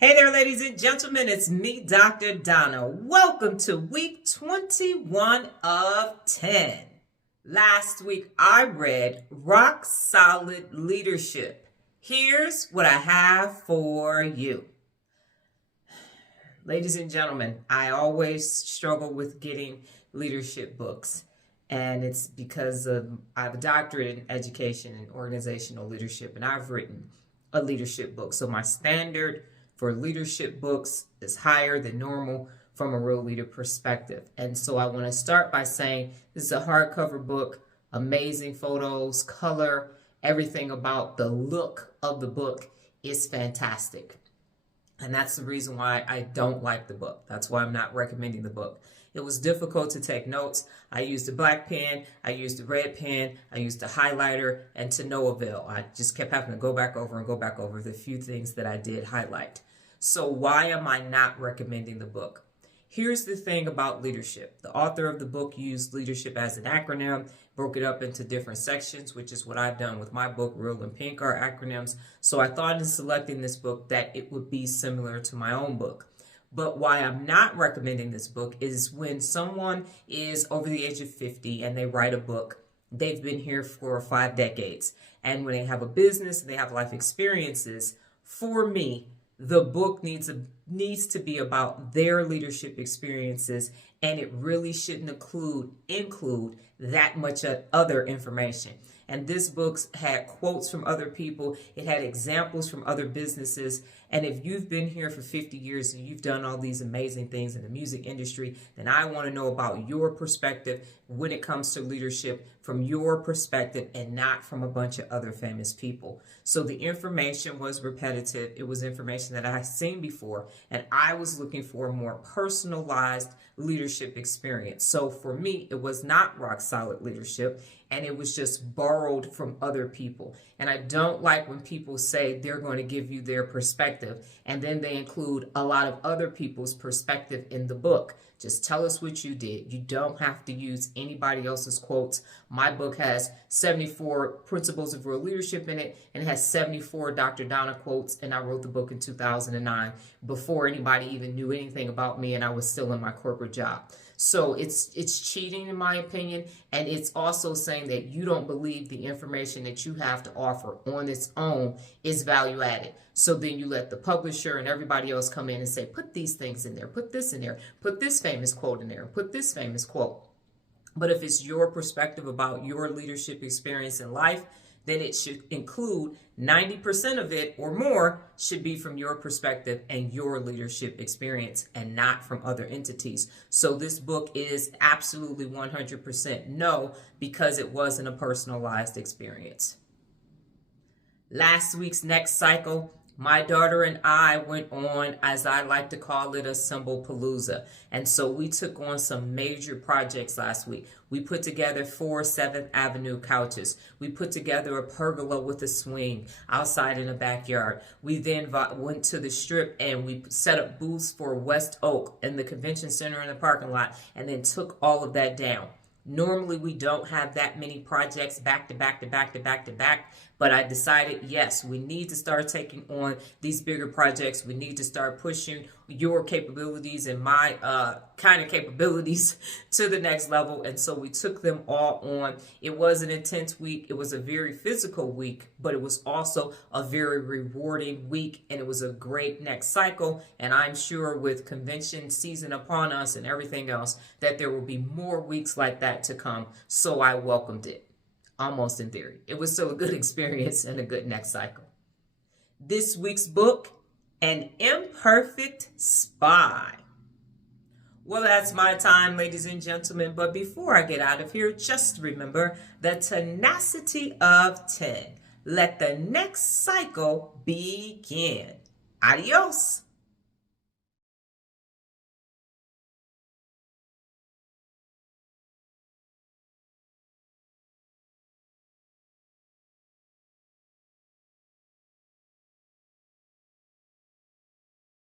Hey there, ladies and gentlemen, it's me, Dr. Donna. Welcome to week 21 of 10. Last week, I read Rock Solid Leadership. Here's what I have for you. Ladies and gentlemen, I always struggle with getting leadership books, and it's because I have a doctorate in education and organizational leadership, and I've written a leadership book. So my standard for leadership books is higher than normal from a real leader perspective. And so I want to start by saying this is a hardcover book, amazing photos, color, everything about the look of the book is fantastic. And that's the reason why I don't like the book. That's why I'm not recommending the book. It was difficult to take notes. I used a black pen, I used a red pen, I used a highlighter, and to no avail. I just kept having to go back over the few things that I did highlight. So why am I not recommending the book? Here's the thing about leadership. The author of the book used leadership as an acronym, broke it up into different sections, which is what I've done with my book. Real and pink are acronyms. So I thought in selecting this book that it would be similar to my own book. But why I'm not recommending this book is when someone is over the age of 50 and they write a book, they've been here for 5 decades. And when they have a business and they have life experiences, for me, the book needs to be about their leadership experiences, and it really shouldn't include that much other information. And this book had quotes from other people. It had examples from other businesses. And if you've been here for 50 years and you've done all these amazing things in the music industry, then I want to know about your perspective when it comes to leadership from your perspective and not from a bunch of other famous people. So the information was repetitive. It was information that I had seen before, and I was looking for a more personalized leadership experience. So for me, it was not rock solid leadership, and it was just borrowed from other people. And I don't like when people say they're going to give you their perspective and then they include a lot of other people's perspective in the book. Just tell us what you did. You don't have to use anybody else's quotes. My book has 74 principles of real leadership in it, and it has 74 Dr. Donna quotes, and I wrote the book in 2009 before anybody even knew anything about me, and I was still in my corporate job. So it's cheating in my opinion, and it's also saying that you don't believe the information that you have to offer on its own is value added. So then you let the publisher and everybody else come in and say, put these things in there, put this in there, put this famous quote in there, put this famous quote. But if it's your perspective about your leadership experience in life, then it should include 90% of it or more should be from your perspective and your leadership experience and not from other entities. So this book is absolutely 100% no, because it wasn't a personalized experience. Last week's next cycle, my daughter and I went on, as I like to call it, a symbol palooza. And so we took on some major projects last week. We put together 4 7th Avenue couches. We put together a pergola with a swing outside in the backyard. We then went to the strip and we set up booths for West Oak in the convention center in the parking lot, and then took all of that down. Normally, we don't have that many projects back to back, but I decided, yes, we need to start taking on these bigger projects. We need to start pushing your capabilities and my kind of capabilities to the next level. And so we took them all on. It was an intense week. It was a very physical week, but it was also a very rewarding week, and it was a great next cycle. And I'm sure with convention season upon us and everything else, that there will be more weeks like that to come. So I welcomed it. Almost in theory. It was still a good experience and a good next cycle. This week's book, An Imperfect Spy. Well, that's my time, ladies and gentlemen. But before I get out of here, just remember the tenacity of 10. Let the next cycle begin. Adios.